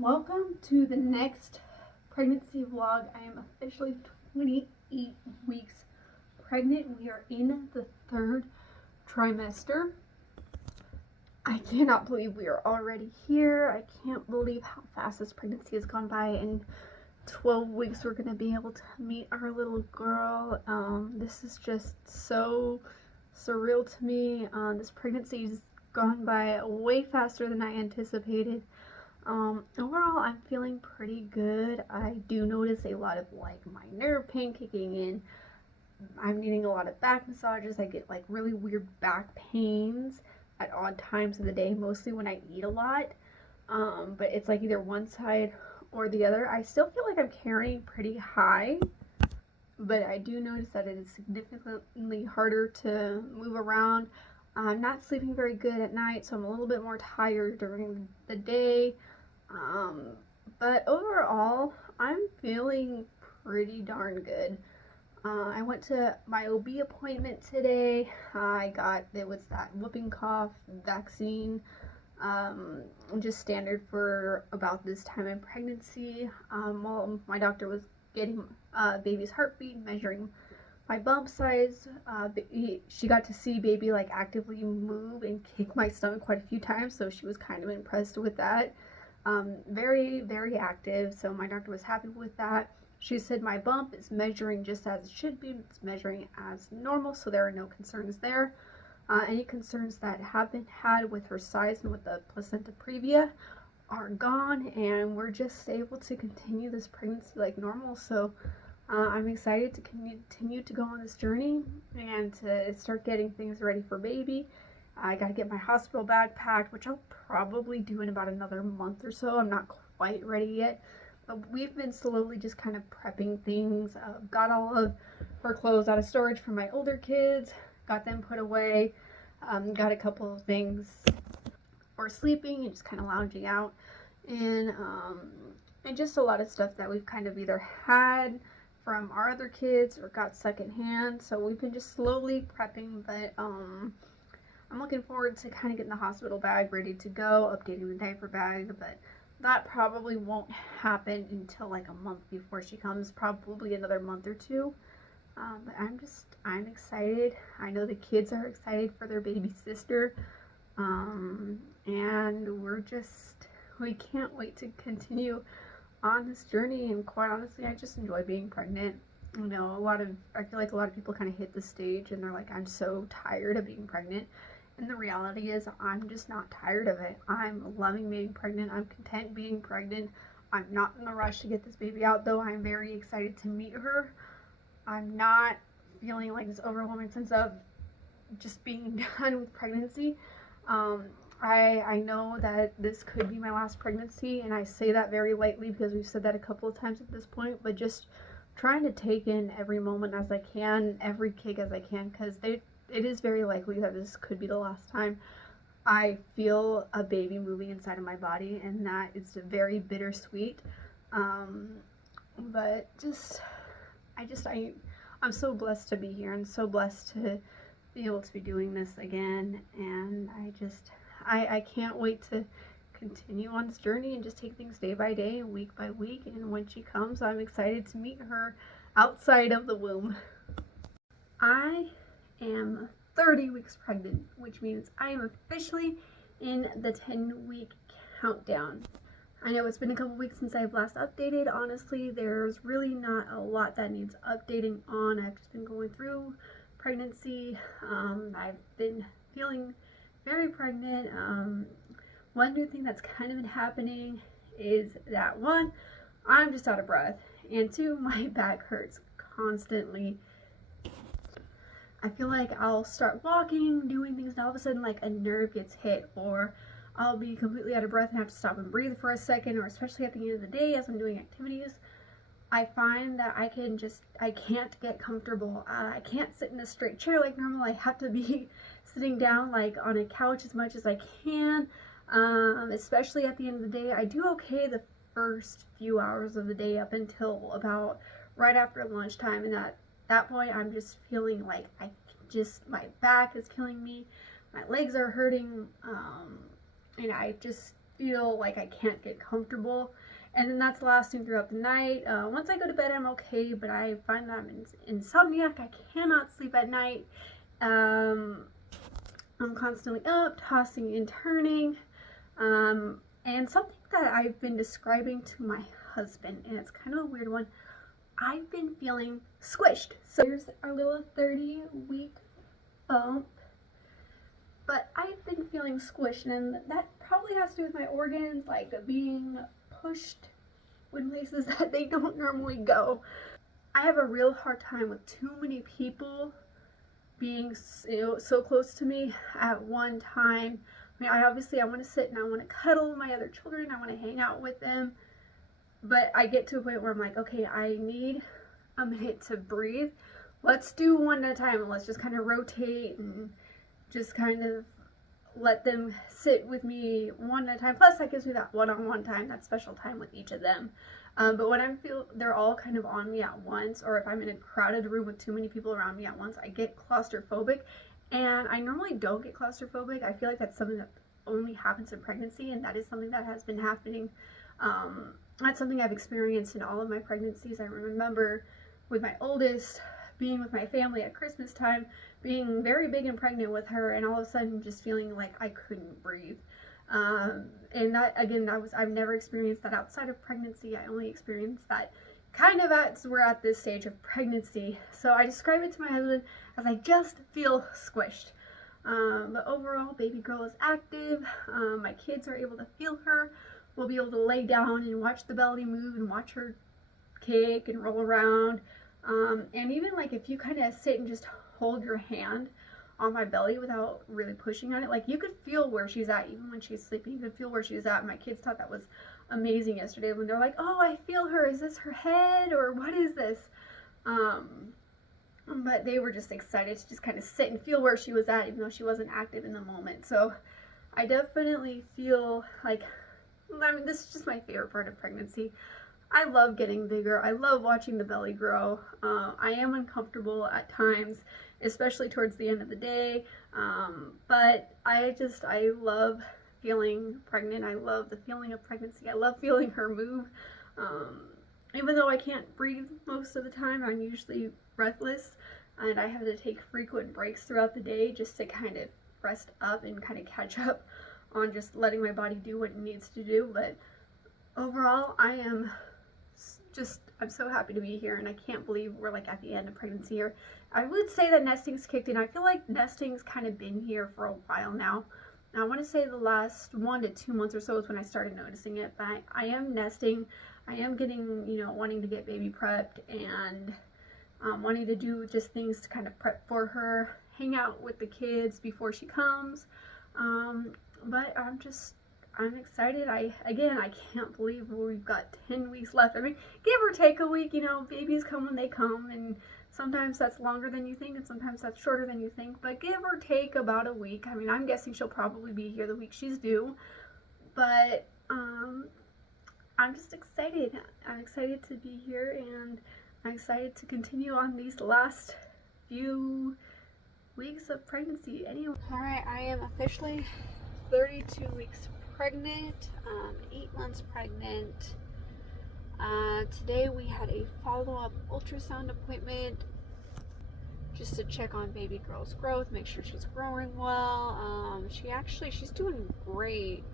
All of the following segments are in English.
Welcome to the next pregnancy vlog. I am officially 28 weeks pregnant. We are in the third trimester. I cannot believe we are already here. I can't believe how fast this pregnancy has gone by. In 12 weeks, we're going to be able to meet our little girl. This is just so surreal to me. This pregnancy has gone by way faster than I anticipated. Overall, I'm feeling pretty good. I do notice a lot of my nerve pain kicking in. I'm needing a lot of back massages. I get really weird back pains at odd times of the day, mostly when I eat a lot. But it's either one side or the other. I still feel like I'm carrying pretty high, but I do notice that it is significantly harder to move around. I'm not sleeping very good at night, so I'm a little bit more tired during the day. But overall, I'm feeling pretty darn good. I went to my OB appointment today. It was that whooping cough vaccine, just standard for about this time in pregnancy. Well, my doctor was getting baby's heartbeat, measuring my bump size. She got to see baby actively move and kick my stomach quite a few times, so she was kind of impressed with that. Very, very active, so my doctor was happy with that. She said my bump is measuring just as it should be. It's measuring as normal, so there are no concerns there. Any concerns that have been had with her size and with the placenta previa are gone, and we're just able to continue this pregnancy like normal. So I'm excited to continue to go on this journey and to start getting things ready for baby. I got to get my hospital bag packed, which I'll probably do in about another month or so. I'm not quite ready yet, but we've been slowly just kind of prepping things. Got all of her clothes out of storage for my older kids, got them put away, got a couple of things for sleeping and just kind of lounging out, and just a lot of stuff that we've kind of either had from our other kids or got secondhand. So we've been just slowly prepping, but I'm looking forward to kind of getting the hospital bag ready to go, updating the diaper bag, but that probably won't happen until a month before she comes, probably another month or two. But I'm excited. I know the kids are excited for their baby sister. And we can't wait to continue on this journey. And quite honestly, I just enjoy being pregnant. I feel like a lot of people kind of hit the stage and they're like, I'm so tired of being pregnant. And the reality is, I'm just not tired of it. I'm loving being pregnant. I'm content being pregnant. I'm not in a rush to get this baby out, though I'm very excited to meet her. I'm not feeling this overwhelming sense of just being done with pregnancy. I know that this could be my last pregnancy, and I say that very lightly because we've said that a couple of times at this point, but just trying to take in every moment as I can, every kick as I can, because it is very likely that this could be the last time I feel a baby moving inside of my body, and that is very bittersweet. But I'm so blessed to be here and so blessed to be able to be doing this again, and I can't wait to continue on this journey and just take things day by day and week by week. And when she comes, I'm excited to meet her outside of the womb. I am 30 weeks pregnant, which means I am officially in the 10-week countdown. I know it's been a couple weeks since I've last updated. Honestly, there's really not a lot that needs updating on. I've just been going through pregnancy. I've been feeling very pregnant. One new thing that's kind of been happening is that, one, I'm just out of breath, and two, my back hurts constantly. I feel like I'll start walking, doing things, and all of a sudden a nerve gets hit, or I'll be completely out of breath and have to stop and breathe for a second, or especially at the end of the day as I'm doing activities, I find that I can't get comfortable. I can't sit in a straight chair like normal. I have to be sitting down on a couch as much as I can, especially at the end of the day. I do okay the first few hours of the day up until about right after lunchtime, and at that point I'm just feeling my back is killing me, my legs are hurting, and I just feel like I can't get comfortable. And then that's lasting throughout the night. Once I go to bed, I'm okay, but I find that I'm insomniac. I cannot sleep at night. I'm constantly up, tossing and turning. And something that I've been describing to my husband, and it's kind of a weird one, I've been feeling squished. So here's our little 30-week bump. But I've been feeling squished, and that probably has to do with my organs, like being pushed in places that they don't normally go. I have a real hard time with too many people being so close to me at one time. I mean, I want to sit and I want to cuddle my other children, I want to hang out with them, but I get to a point where I'm like, okay, I need a minute to breathe. Let's do one at a time, and let's just kind of rotate and just kind of let them sit with me one at a time. Plus, that gives me that one-on-one time, that special time with each of them. But when I feel they're all kind of on me at once, or if I'm in a crowded room with too many people around me at once, I get claustrophobic. And I normally don't get claustrophobic. I feel like that's something that only happens in pregnancy, and that is something that has been happening. That's something I've experienced in all of my pregnancies. I remember with my oldest, being with my family at Christmas time, being very big and pregnant with her, and all of a sudden just feeling like I couldn't breathe. And that, again, I've never experienced that outside of pregnancy. I only experienced that kind of we're at this stage of pregnancy. So I describe it to my husband as I just feel squished. But overall, baby girl is active. My kids are able to feel her. We'll be able to lay down and watch the belly move and watch her kick and roll around. And even like if you kind of sit and just hold your hand on my belly without really pushing on it, like you could feel where she's at even when she's sleeping. You could feel where she's at. My kids thought that was amazing yesterday when they're like, oh, I feel her. Is this her head or what is this? But they were just excited to just kind of sit and feel where she was at, even though she wasn't active in the moment. So I definitely feel like, I mean, this is just my favorite part of pregnancy. I love getting bigger. I love watching the belly grow. I am uncomfortable at times, especially towards the end of the day. But I love feeling pregnant. I love the feeling of pregnancy. I love feeling her move. Even though I can't breathe most of the time, I'm usually breathless, and I have to take frequent breaks throughout the day just to kind of rest up and kind of catch up on just letting my body do what it needs to do. But overall, I'm so happy to be here, and I can't believe we're like at the end of pregnancy here. I would say that nesting's kicked in. I feel like nesting's kind of been here for a while now. I want to say the last 1 to 2 months or so is when I started noticing it, but I am nesting. I am getting, wanting to get baby prepped and wanting to do just things to kind of prep for her, hang out with the kids before she comes. But I'm excited. I can't believe we've got 10 weeks left. I mean, give or take a week, babies come when they come, and sometimes that's longer than you think, and sometimes that's shorter than you think, but give or take about a week. I mean, I'm guessing she'll probably be here the week she's due, but I'm just excited. I'm excited to be here, and I'm excited to continue on these last few weeks of pregnancy. Anyway, alright, I am officially 32 weeks pregnant, 8 months pregnant. Today we had a follow-up ultrasound appointment just to check on baby girl's growth, make sure she's growing well. She's doing great.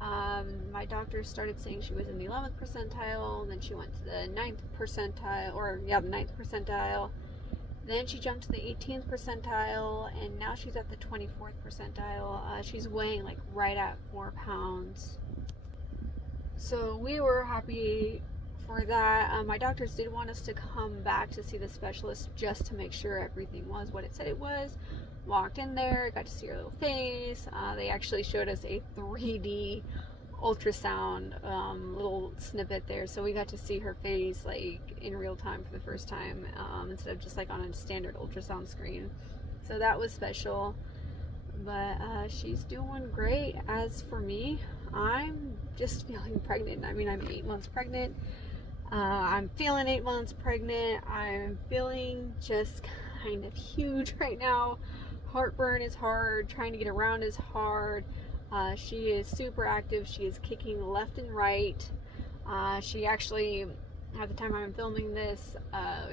My doctor started saying she was in the 11th percentile, then she went to the 9th percentile, the 9th percentile. Then she jumped to the 18th percentile, and now she's at the 24th percentile. She's weighing like right at 4 pounds. So we were happy for that. My doctors did want us to come back to see the specialist just to make sure everything was what it said it was. Walked in there, got to see her little face. They actually showed us a 3D ultrasound little snippet there, so we got to see her face like in real time for the first time, instead of just like on a standard ultrasound screen. So that was special. But she's doing great. As for me, I'm just feeling pregnant. I mean, I'm 8 months pregnant. I'm feeling 8 months pregnant. I'm feeling just kind of huge right now. Heartburn is hard. Trying to get around is hard. She is super active. She is kicking left and right. She actually, at the time I'm filming this,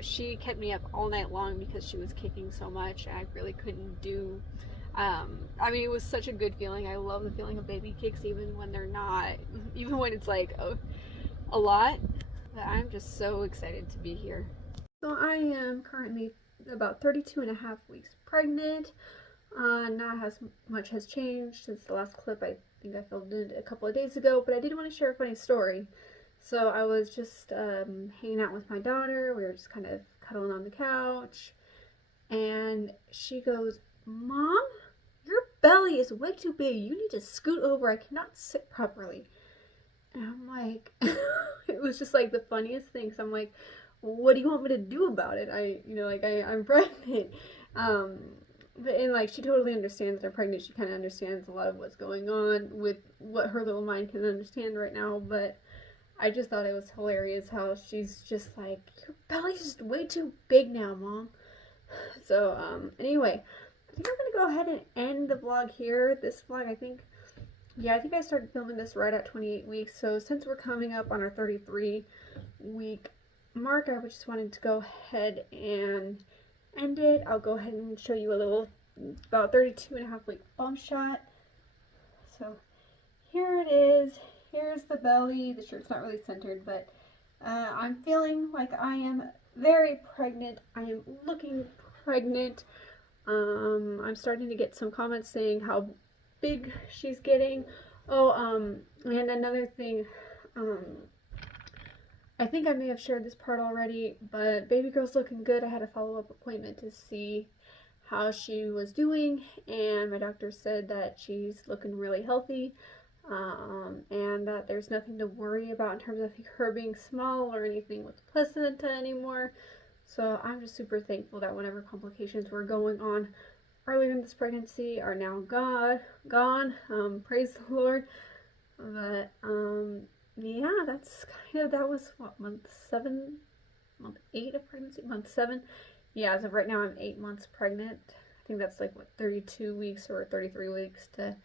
she kept me up all night long because she was kicking so much. I really couldn't do. I mean, it was such a good feeling. I love the feeling of baby kicks, even when they're not, even when it's like a lot. But I'm just so excited to be here. So I am currently about 32 and a half weeks pregnant. Not as much has changed since the last clip. I think I filmed it a couple of days ago, but I did want to share a funny story. So I was just hanging out with my daughter. We were just kind of cuddling on the couch, and she goes, "Mom, your belly is way too big. You need to scoot over. I cannot sit properly." And I'm like, it was just like the funniest thing. So I'm like, what do you want me to do about it? I'm pregnant. Um, and like, she totally understands that I'm pregnant. She kind of understands a lot of what's going on with what her little mind can understand right now. But I just thought it was hilarious how she's just like, your belly's just way too big now, Mom. So, anyway, I think I'm gonna go ahead and end the vlog here. This vlog, I think I started filming this right at 28 weeks. So since we're coming up on our 33 week mark, I just wanted to go ahead and end it. I'll go ahead and show you a little about 32 and a half week bump shot. So here it is. Here's the belly. The shirt's not really centered, but I'm feeling like I am very pregnant. I am looking pregnant. I'm starting to get some comments saying how big she's getting. Oh, and another thing, I think I may have shared this part already, but baby girl's looking good. I had a follow-up appointment to see how she was doing, and my doctor said that she's looking really healthy, and that there's nothing to worry about in terms of her being small or anything with the placenta anymore. So I'm just super thankful that whatever complications were going on earlier in this pregnancy are now gone. Praise the Lord. But yeah, that was what, month 8 of pregnancy, month 7. Yeah, as of right now I'm 8 months pregnant. I think that's like what, 32 weeks or 33 weeks to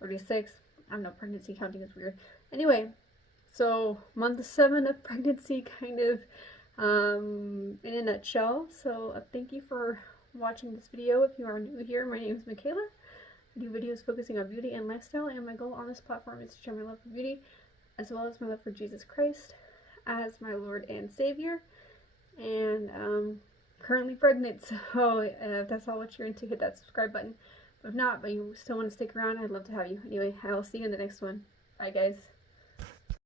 36. I don't know, pregnancy counting is weird. Anyway, so month 7 of pregnancy, kind of in a nutshell. So thank you for watching this video. If you are new here, my name is Michaela. I do videos focusing on beauty and lifestyle, and my goal on this platform is to share my love for beauty as well as my love for Jesus Christ as my Lord and Savior. And currently pregnant, so if that's all what you're into, hit that subscribe button. But if not, but you still want to stick around, I'd love to have you. Anyway, I'll see you in the next one. Bye guys.